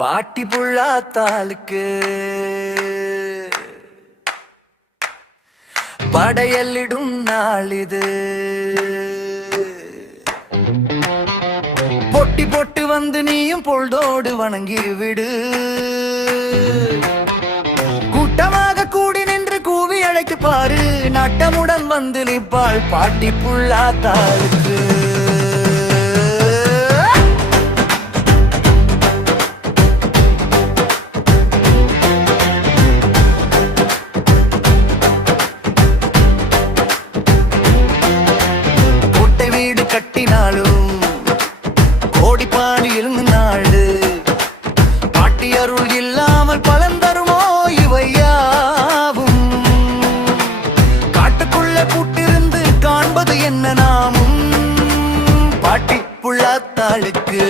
பாட்டி புள்ளாத்தாளுக்கு படையலிடும் நாளிது. பொட்டி போட்டு வந்து நீயும் பொழுதோடு வணங்கி விடு. கூட்டமாக கூடி நின்று கூவி அழைத்து பாரு. நட்டமுடன் வந்து நிற்பாள் பாட்டி புள்ளாத்தாளுக்கு. கட்டினாலும் கோடிப்பாடு இருந்தாள். பாட்டி அருள் இல்லாமல் பலன் தருமோ இவையாவும். காட்டுக்குள்ள கூட்டிருந்து காண்பது என்ன நாமும் பாட்டி புள்ளாத்தாளுக்கு.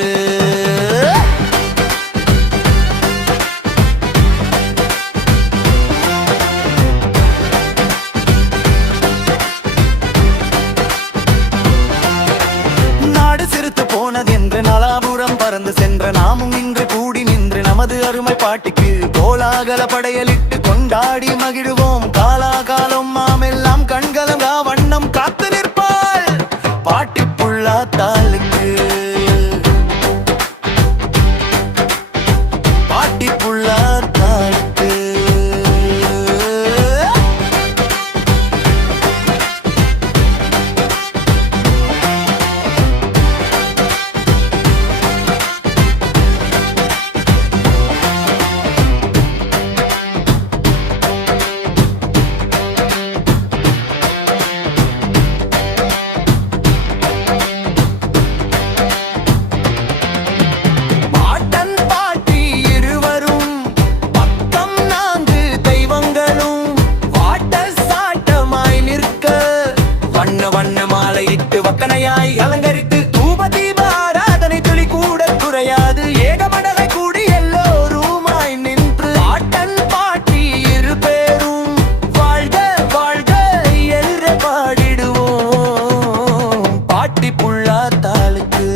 நலாபுரம் பறந்து சென்ற நாமும் இன்று கூடி நின்று நமது அருமை பாட்டிக்கு கோலாகல படையலிட்டு கொண்டாடி மகிழ்வோம். காலாகாலம் மாமெல்லாம் கண்கலங்கா வண்ணம் காத்து நிற்பாள் பாட்டி புள்ளாத்தாளுக்கு. பாட்டி புள்ளாத்தாளுக்கு. வண்ண மாலையிட்டு வக்கனையாய் அலங்கரித்து தூப தீப ஆராதனை துளி கூட குறையாது. ஏகமடலை கூடி எல்லோருமாய் நின்று பாட்டன் பாட்டி இரு பேரும் வாழ்க வாழ்க என்று பாடிடுவோம் பாட்டி புள்ளாத்தாளுக்கு.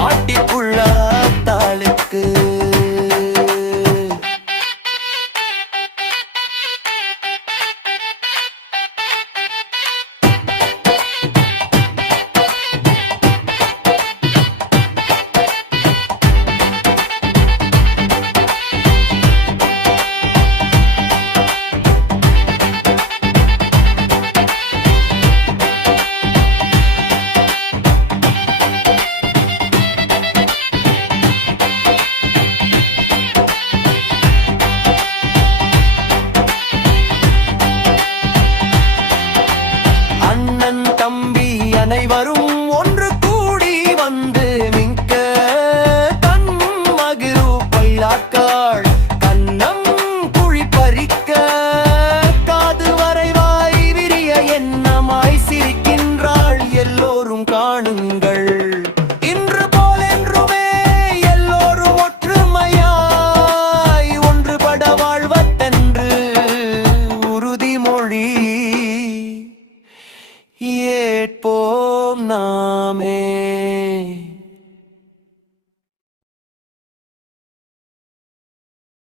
பாட்டி புள்ளாத்தாளுக்கு. அண்ணன் தம்பி அனைவரும்